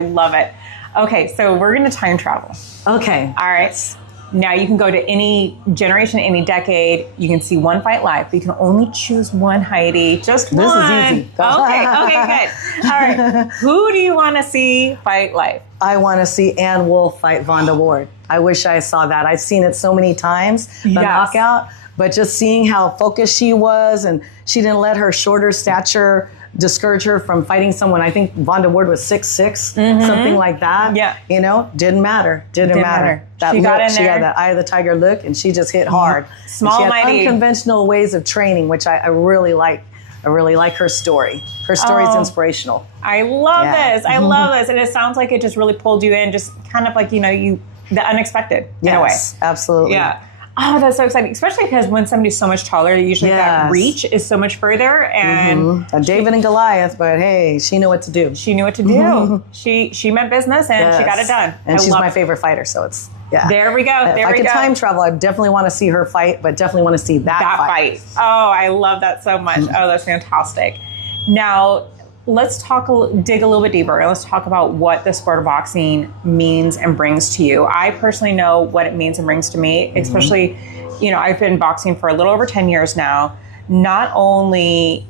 Love it. Okay, so we're going to time travel. Okay. All right. Now you can go to any generation, any decade. You can see one fight live, but you can only choose one, Heidi. Just one. This is easy. Okay, good. All right. Who do you want to see fight live? I want to see Ann Wolfe fight Vonda Ward. I wish I saw that. I've seen it so many times, the knockout, but just seeing how focused she was, and she didn't let her shorter stature discourage her from fighting someone. I think Vonda Ward was 6'6", something like that. Yeah. You know, didn't matter. Didn't matter. That she look, got in there. She had that eye of the tiger look, and she just hit hard. Small, she had mighty. unconventional ways of training, which I really like. I really like her story. Her story is inspirational. I love this. I love this. And it sounds like it just really pulled you in, just kind of like, the unexpected in a way. Yes, absolutely. Yeah. Oh, that's so exciting. Especially because when somebody's so much taller, usually that reach is so much further. And David and Goliath, but hey, she knew what to do. She knew what to do. She meant business, and she got it done. And she's my favorite fighter, so it's, There we go. If I could time travel, I definitely want to see her fight, but definitely want to see that fight. Oh, I love that so much. Oh, that's fantastic. Now, let's dig a little bit deeper. Let's talk about what the sport of boxing means and brings to you. I personally know what it means and brings to me, especially, I've been boxing for a little over 10 years now. Not only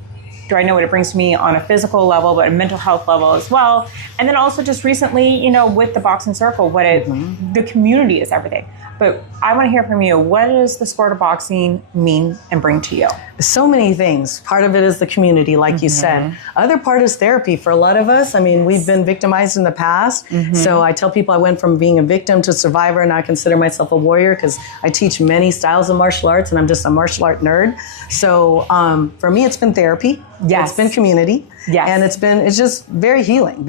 do I know what it brings to me on a physical level, but a mental health level as well. And then also just recently, with the boxing circle, the community is everything. But I want to hear from you. What does the sport of boxing mean and bring to you? So many things. Part of it is the community, like you said. Other part is therapy for a lot of us. I mean, we've been victimized in the past. So I tell people I went from being a victim to survivor, and I consider myself a warrior because I teach many styles of martial arts, and I'm just a martial art nerd. So for me, it's been therapy. Yes. It's been community. Yes. And it's just very healing.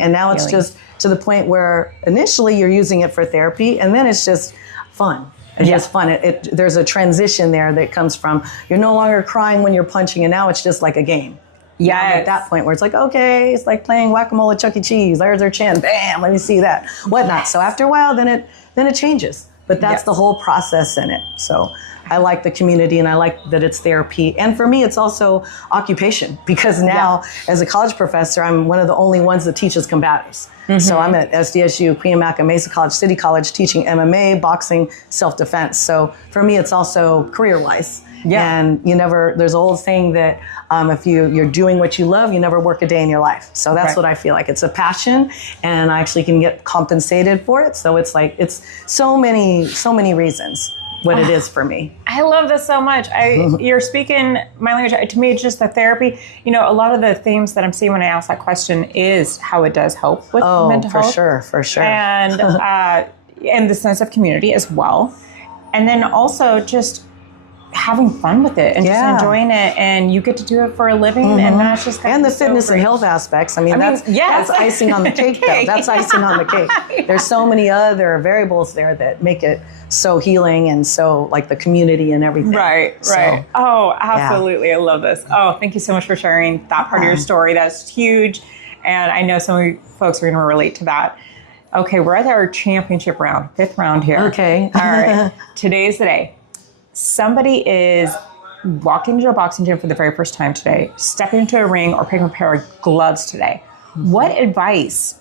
And now it's just to the point where initially you're using it for therapy, and then it's just fun. It's just fun. There's a transition there that comes from you're no longer crying when you're punching, and now it's just like a game. Yeah, at that point where it's like, okay, it's like playing whack-a-mole at Chuck E. Cheese. There's their chin. Bam, let me see that. Whatnot. So after a while, then it changes. But that's the whole process in it. So I like the community, and I like that it's therapy. And for me, it's also occupation, because now as a college professor, I'm one of the only ones that teaches combatives. So I'm at SDSU, Queen Mac, and Mesa College, City College, teaching MMA, boxing, self-defense. So for me, it's also career-wise. And there's an old saying that if you're doing what you love, you never work a day in your life. So that's what I feel like. It's a passion, and I actually can get compensated for it. So it's like, it's so many reasons what it is for me. I love this so much. You're speaking my language. To me, it's just the therapy. A lot of the themes that I'm seeing when I ask that question is how it does help with mental health. For sure. And the sense of community as well. And then also just having fun with it and just enjoying it, and you get to do it for a living, and that's just and the fitness and health aspects. I mean that's icing on the cake, though. That's icing on the cake. There's so many other variables there that make it so healing, and so like the community and everything. Right. Oh, absolutely. I love this. Oh, thank you so much for sharing that part of your story. That's huge, and I know some folks are going to relate to that. Okay, we're at our championship round, 5th round here. Okay. All right. Today's the day. Somebody is walking into a boxing gym for the very first time today, stepping into a ring, or picking a pair of gloves today. What advice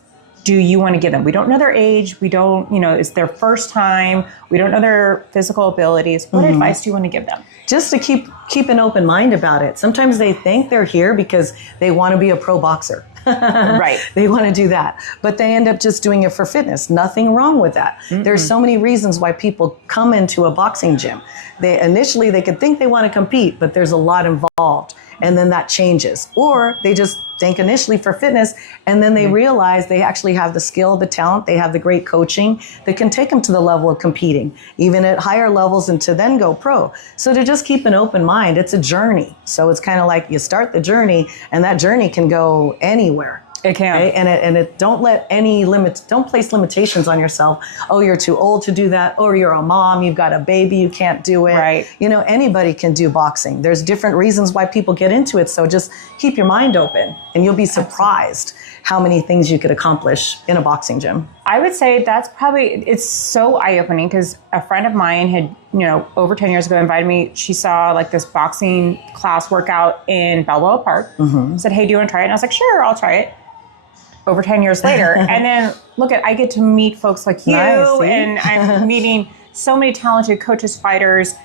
do you want to give them? We don't know their age. We don't, it's their first time. We don't know their physical abilities. What advice do you want to give them? Just to keep an open mind about it. Sometimes they think they're here because they want to be a pro boxer. Right. They want to do that. But they end up just doing it for fitness. Nothing wrong with that. There's so many reasons why people come into a boxing gym. Initially, they could think they want to compete, but there's a lot involved. And then that changes. Or they just think initially for fitness, and then they realize they actually have the skill, the talent, they have the great coaching that can take them to the level of competing, even at higher levels, and to then go pro. So to just keep an open mind, it's a journey. So it's kind of like you start the journey, and that journey can go anywhere. It can. Right? And don't place limitations on yourself. Oh, you're too old to do that. Or you're a mom, you've got a baby, you can't do it. Right. Anybody can do boxing. There's different reasons why people get into it. So just keep your mind open, and you'll be surprised how many things you could accomplish in a boxing gym. I would say it's so eye-opening, because a friend of mine had, over 10 years ago invited me. She saw like this boxing class workout in Balboa Park. Said, hey, do you want to try it? And I was like, sure, I'll try it. over 10 years later. And then look I get to meet folks like you, and I'm meeting so many talented coaches, fighters,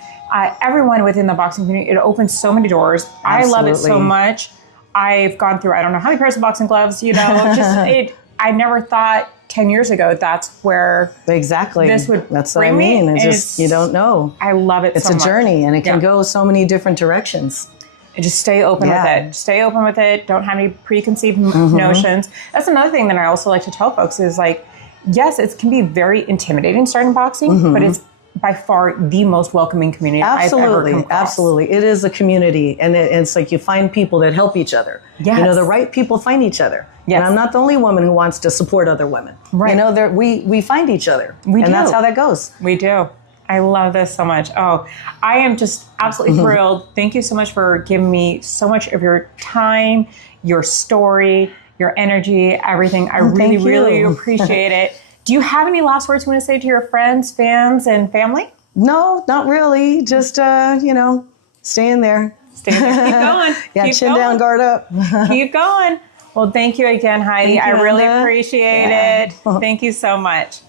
everyone within the boxing community. It opens so many doors. Absolutely. I love it so much. I've gone through, I don't know how many pairs of boxing gloves, I never thought 10 years ago that's where this would That's what bring I mean. me. It's just, you don't know. I love it It's so much. a journey, and it can go so many different directions. And just stay open with it. Stay open with it. Don't have any preconceived notions. That's another thing that I also like to tell folks is like, yes, it can be very intimidating starting boxing, but it's by far the most welcoming community I've ever come across. Absolutely. It is a community, and it's like you find people that help each other. Yes. You know, the right people find each other. Yes. And I'm not the only woman who wants to support other women. Right. You know, we find each other. We do. And that's how that goes. We do. I love this so much. Oh, I am just absolutely thrilled. Thank you so much for giving me so much of your time, your story, your energy, everything. I really, really appreciate it. Do you have any last words you want to say to your friends, fans, and family? No, not really. Just, staying there. Stay there. Keep going. Keep chin going. down, guard up. Keep going. Well, thank you again, Heidi. Thank you, I really Vonda. appreciate it. Thank you so much.